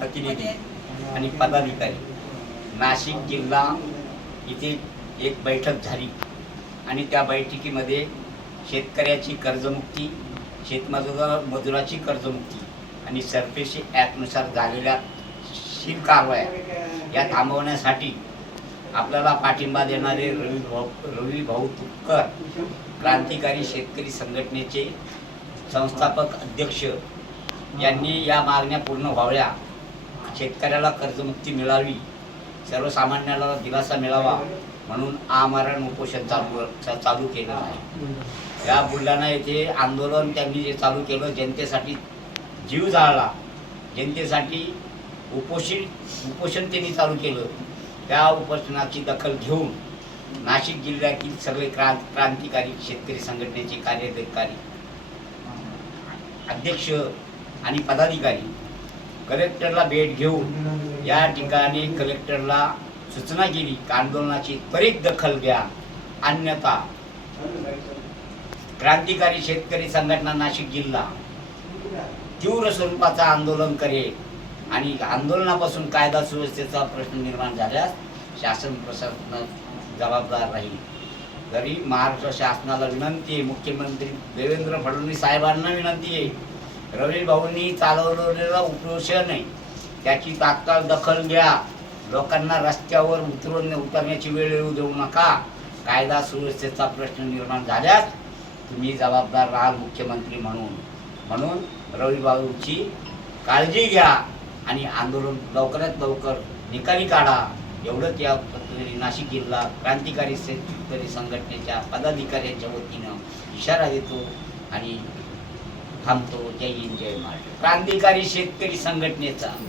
प्रतिनिधी आणि पदाधिकारी नाशिक जिल्हा इथे एक बैठक झाली आणि त्या बैठकीमध्ये शेतकऱ्याची कर्जमुक्ती, शेतमजुराची कर्जमुक्ती आणि सरफेसी ॲक्टनुसार झालेल्या शील कारवाया या थांबवण्यासाठी आपल्याला पाठिंबा देणारे रवी भाऊ तुपकर क्रांतिकारी शेतकरी संघटनेचे संस्थापक अध्यक्ष यांनी या मागण्या पूर्ण व्हाव्या, शेतकऱ्याला कर्जमुक्ती मिळावी, सर्वसामान्याला दिलासा मिळावा म्हणून आमरण उपोषण चालू केलं आहे। या बुलढाणा येथे आंदोलन त्यांनी जे चालू केलं, जनतेसाठी जीव जाळला, जनतेसाठी उपोषण त्यांनी चालू केलं। त्या उपोषणाची दखल घेऊन नाशिक जिल्ह्यातील सगळे क्रांतिकारी शेतकरी संघटनेचे कार्यकारी अध्यक्ष आणि पदाधिकारी कलेक्टरला भेट घेऊन या ठिकाणी कलेक्टरला सूचना केली की आंदोलनाची त्वरित दखल घ्या, अन्यथा क्रांतिकारी शेतकरी संघटना नाशिक जिल्हा तीव्र स्वरूपाचं आंदोलन करेल आणि आंदोलनापासून कायदा सुव्यवस्थेचा प्रश्न निर्माण झाल्यास शासन प्रशासन जबाबदार राहील। जरी महाराष्ट्र शासनाला विनंती आहे, मुख्यमंत्री देवेंद्र फडणवीस साहेबांना विनंती आहे, रवी भाऊंनी चालवलेलं उपोषण आहे त्याची तात्काळ दखल घ्या, लोकांना रस्त्यावर उतरण्याची वेळ येऊ देऊ नका। कायदा सुव्यवस्थेचा प्रश्न निर्माण झाल्यास तुम्ही जबाबदार राहाल मुख्यमंत्री म्हणून रवी भाऊची काळजी घ्या आणि आंदोलन लवकरात लवकर निकाली काढा, एवढंच या नाशिक जिल्हा क्रांतिकारी शेतकरी संघटनेच्या पदाधिकाऱ्यांच्या वतीनं इशारा देतो आणि थांबतो। जय हिंद, जय महाराष्ट्र। क्रांतिकारी शेतकरी संघटनेचा